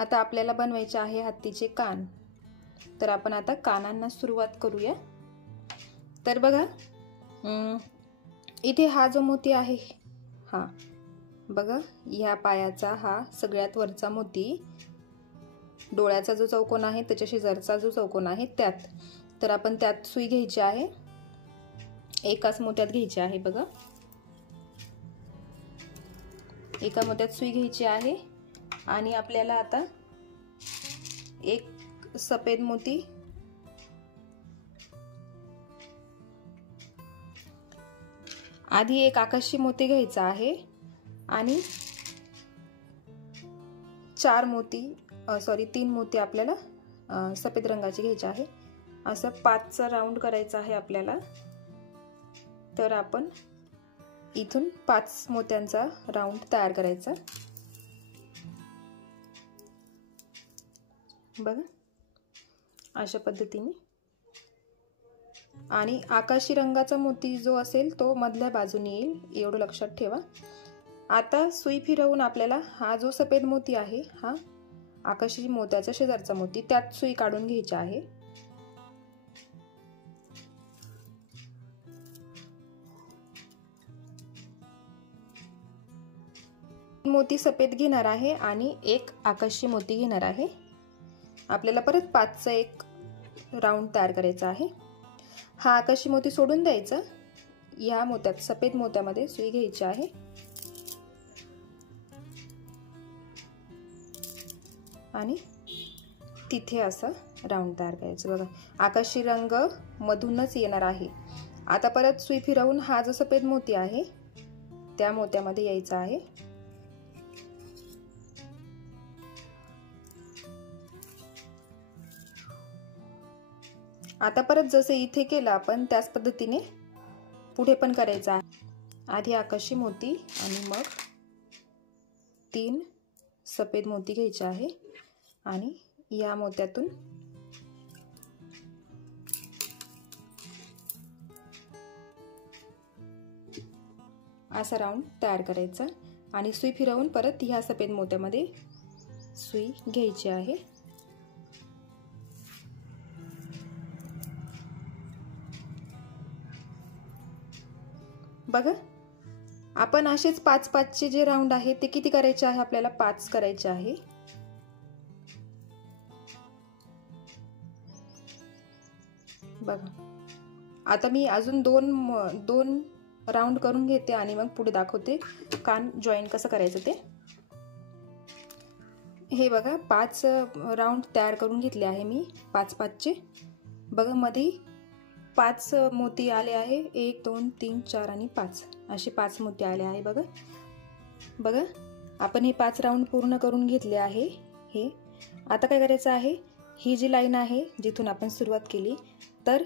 आता आपल्याला बनवायचे आहे हत्तीचे कान। तर आपण आता कानांना सुरुवात करूया। तर बघा इथे हा जो मोती आहे हा बघा, ह्या पायाचा हा सगळ्यात वरचा मोती, डोळ्याचा जो चौकोन आहे त्याच्या शेजारचा जो चौकोन आहे त्यात, तर आपण त्यात सुई घ्यायची आहे, एकाच मोत्यात घ्यायची आहे। बघा एका मोत्यात सुई घ्यायची आहे आणि आपल्याला आता एक सफेद मोती, आधी एक आकाशी मोती घ्यायचा आहे आणि 3 मोती आपल्याला सफेद रंगाचे घ्यायचे आहे। असं 5चा राऊंड करायचा आहे आपल्याला। तर आपण इथून 5 मोत्यांचा राऊंड तयार करायचा। बघा अशा पद्धतीने, आणि आकाशी रंगाचा मोती जो असेल तो मधल्या बाजूने येईल, एवढं लक्षात ठेवा। आता सुई फिरवून आपल्याला हा जो सफेद मोती आहे हा आकाशी मोत्याचा शेजारचा मोती, त्यात सुई काढून घ्यायची आहे। मोती सफेद घेणार आहे आणि एक आकाशी मोती घेणार आहे। आपल्याला परत 5चा एक राऊंड तयार करायचा आहे। हा आकाशी मोती सोडून द्यायचा, या मोत्यात सफेद मोत्यामध्ये सुई घ्यायची आहे आणि तिथे असं राऊंड तयार करायचं। बघा आकाशी रंग मधूनच येणार आहे। आता परत सुई फिरवून हा जो सफेद मोती आहे त्या मोत्यामध्ये यायचा आहे। आता परत जसे इथे केलं आपण त्याच पद्धतीने पुढे पण करायचं आहे। आधी आकाशी मोती आणि मग 3 सफेद मोती घ्यायचे आहे आणि या मोत्यातून असा राऊंड तयार करायचा आणि सुई फिरवून परत ह्या सफेद मोत्यामध्ये सुई घ्यायची आहे। बघा आपण असेच 5-5चे जे राऊंड आहे ते किती करायचे आहे, आपल्याला 5 करायचे आहे। बघा आता मी अजून दोन राऊंड करून घेते आणि मग पुढे दाखवते कान जॉईन कसं करायचं ते। हे बघा 5 राऊंड तयार करून घेतले आहे मी, 5-5चे। बघा मध्ये 5 मोती आले आहे, 1 2 3 4 आणि 5 असे 5 मोती आले आहे। बघा आपण हे 5 राऊंड पूर्ण करून घेतले आहे। हे आता काय करायचं आहे, ही जी लाईन आहे जिथून आपण सुरुवात केली, तर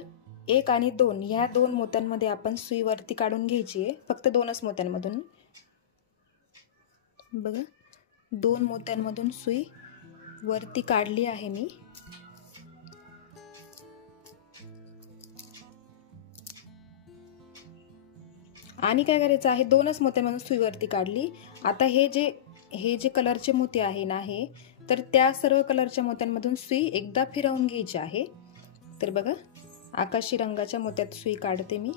1 आणि 2 ह्या 2 मोत्यांमध्ये आपण सुई वरती काढून घ्यायची आहे, फक्त 2च मोत्यांमधून। बघा 2 मोत्यांमधून सुई वरती काढली आहे मी। आणि काय करायचं आहे, 2च मोत्यांमधून सुई वरती काढली। आता हे जे कलरचे मोती आहे ना, हे तर त्या सर्व कलरच्या मोत्यांमधून सुई एकदा फिरवून घ्यायची आहे। तर बघा आकाशी रंगाच्या मोत्यात सुई काढते मी,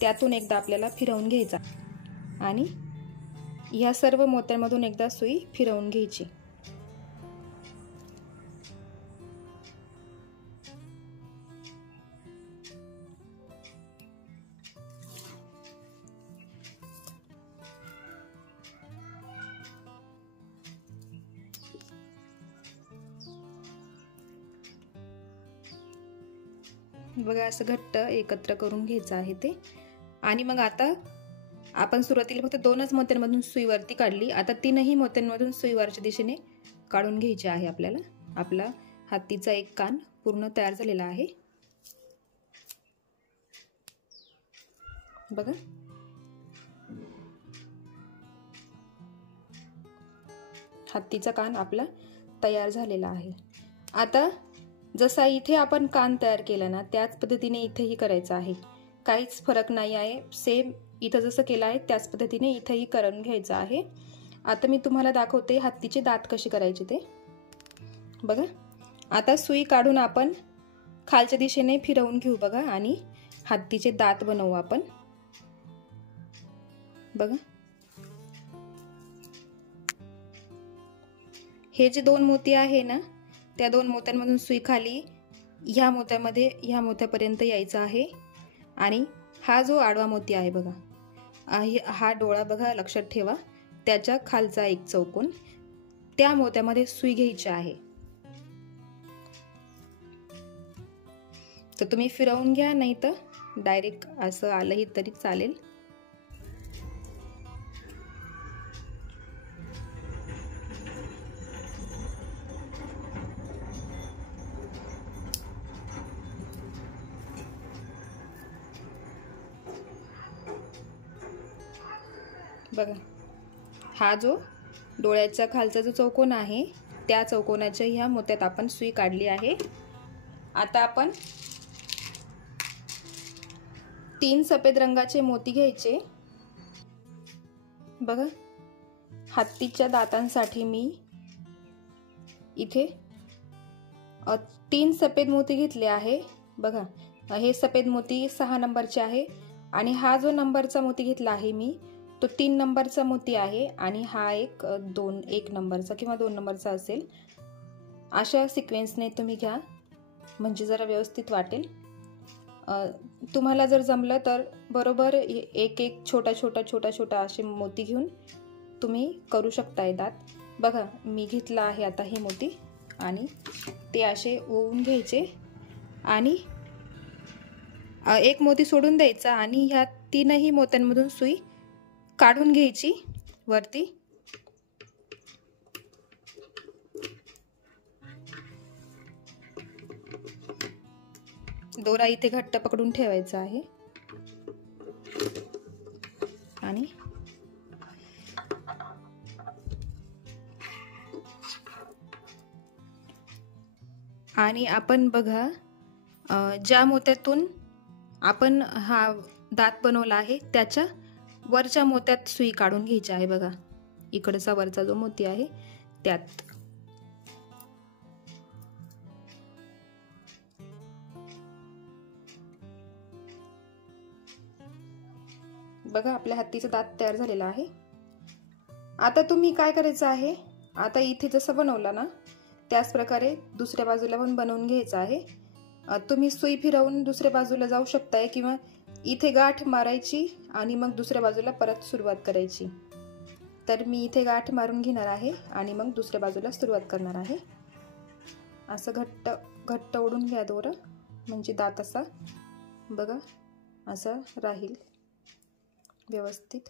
त्यातून एकदा आपल्याला फिरवून घ्यायचा आणि ह्या सर्व मोत्यांमधून एकदा सुई फिरवून घ्यायची। बघा असं घट्ट एकत्र करून घ्यायचं आहे ते। आणि मग आता आपण सुरुवातीला फक्त 2च मोत्यांमधून सुई वरती काढली, आता 3ही मोत्यांमधून सुई वरच्या दिशेने काढून घ्यायची आहे आपल्याला। आपला हत्तीचा एक कान पूर्ण तयार झालेला आहे। बघा हत्तीचा कान आपला तयार झालेला आहे। आता जसा इथे आपण कान तयार केला ना, त्याच पद्धतीने इथेही करायचं आहे, काहीच फरक नाही आहे। सेम इथं जसं केलं आहे त्याच पद्धतीने इथेही करून घ्यायचं आहे। आता मी तुम्हाला दाखवते हत्तीचे दात कसे करायचे ते। बघा, आता सुई काढून आपण खालच्या दिशेने फिरवून घेऊ बघा आणि हत्तीचे दात बनवू आपण। बघा, हे जे 2 मोती आहे ना, त्या 2 मोत्यांमधून सुई खाली ह्या मोत्यामध्ये ह्या मोत्यापर्यंत यायचा आहे आणि हा जो आडवा मोती आहे बघा, हा डोळा बघा, लक्षात ठेवा, त्याच्या खालचा एक चौकोन, त्या मोत्यामध्ये सुई घ्यायची आहे। तर तुम्ही फिरवून घ्या, नाही तर डायरेक्ट असं आलंही तरी चालेल। बघा, हा जो डोळ्याच्या खालचा जो चौकोन आहे त्या चौकोनाच्या ह्या मोत्यात आपण सुई काढली आहे। आता आपण 3 सफेद रंगाचे मोती घ्यायचे। बघा, हत्तीच्या दातांसाठी मी इथे 3 सफेद मोती घेतले आहे। बघा, हे सफेद मोती 6 नंबरचे आहे आणि हा जो नंबरचा मोती घेतला आहे मी तो 3 नंबरचा मोती आहे आणि हा एक 1 नंबरचा किंवा 2 नंबरचा असेल। अशा सिक्वेन्सने तुम्ही घ्या म्हणजे जरा व्यवस्थित वाटेल। तुम्हाला जर जमलं तर बरोबर एक छोटा छोटा असे मोती घेऊन तुम्ही करू शकताय दात। बघा, मी घेतला आहे आता हे मोती आणि ते असे ओवून घ्यायचे आणि एक मोती सोडून द्यायचा आणि ह्या 3ही मोत्यांमधून सुई काढून घ्यायची वरती। दोरा इथे घट्ट पकडून ठेवायचा आहे आणि आपण बघा, ज्या मोत्यातून आपण हा दात बनवला आहे त्याच्या वरच्या मोत्यात सुई काढून घ्यायची आहे। बघा, इकडचा वरचा जो मोती आहे त्यात। बघा, आपल्या हत्तीचा दात तयार झालेला आहे। आता तुम्ही काय करायचं आहे, आता इथे जसं बनवलं ना त्याच प्रकारे दुसऱ्या बाजूला पण बनवून घ्यायचं आहे। तुम्ही सुई फिरवून दुसऱ्या बाजूला जाऊ शकताय किंवा इथे गाठ मारायची आणि मग दुसऱ्या बाजूला परत सुरुवात करायची। तर मी इथे गाठ मारून घेणार आहे आणि मग दुसऱ्या बाजूला सुरुवात करणार आहे। असं घट्ट घट्ट ओढून घ्या दोरं, म्हणजे दात असा बघा असा राहील व्यवस्थित।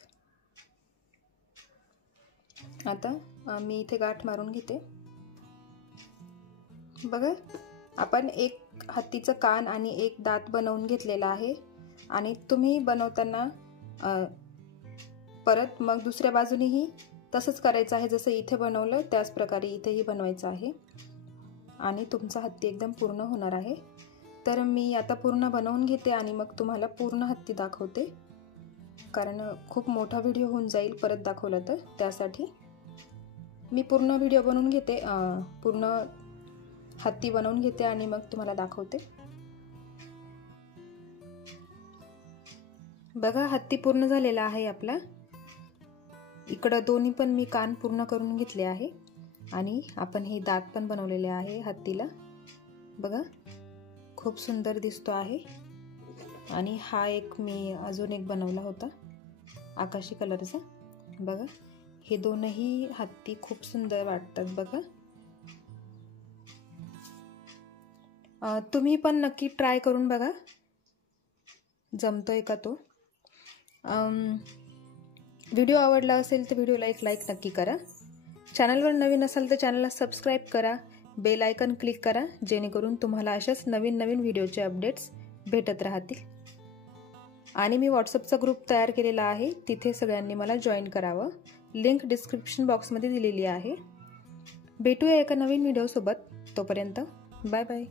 आता मी इथे गाठ मारून घेते। बघा, आपण एक हत्तीचं कान आणि एक दात बनवून घेतलेला आहे आणि तुम्ही बनवताना परत मग दुसऱ्या बाजूनेही तसंच करायचं आहे, जसं इथे बनवलं त्याच प्रकारे इथेही बनवायचं आहे आणि तुमचा हत्ती एकदम पूर्ण होणार आहे। तर मी आता पूर्ण बनवून घेते आणि मग तुम्हाला पूर्ण हत्ती दाखवते, कारण खूप मोठा व्हिडिओ होऊन जाईल परत दाखवला तर। त्यासाठी मी पूर्ण व्हिडिओ बनवून घेते, पूर्ण हत्ती बनवून घेते आणि मग तुम्हाला दाखवते। बघा, हत्ती पूर्ण झालेला आहे आपला। इकडं दोन्ही पण मी कान पूर्ण करून घेतले आहे आणि आपण हे दात पण बनवलेले आहे हत्तीला। बघा, खूप सुंदर दिसतो आहे। आणि हा एक मी अजून एक बनवला होता आकाशी कलरचा। बघा, हे दोनही हत्ती खूप सुंदर वाटतात बघा। तुम्ही पण नक्की ट्राय करून बघा जमतोय का तो। व्हिडिओ आवडला असेल तर व्हिडिओला एक लाईक नक्की करा। चॅनलवर नवीन असाल तर चॅनलला सबस्क्राईब करा, बेल आयकन क्लिक करा, जेणेकरून तुम्हाला अशाच नवीन नवीन व्हिडिओचे अपडेट्स भेटत राहतील। आणि मी व्हॉट्सअपचा ग्रुप तयार केलेला आहे, तिथे सगळ्यांनी मला जॉईन करावं। लिंक डिस्क्रिप्शन बॉक्समध्ये दिलेली आहे। भेटूया एका नवीन व्हिडिओ सोबत, तोपर्यंत बाय बाय।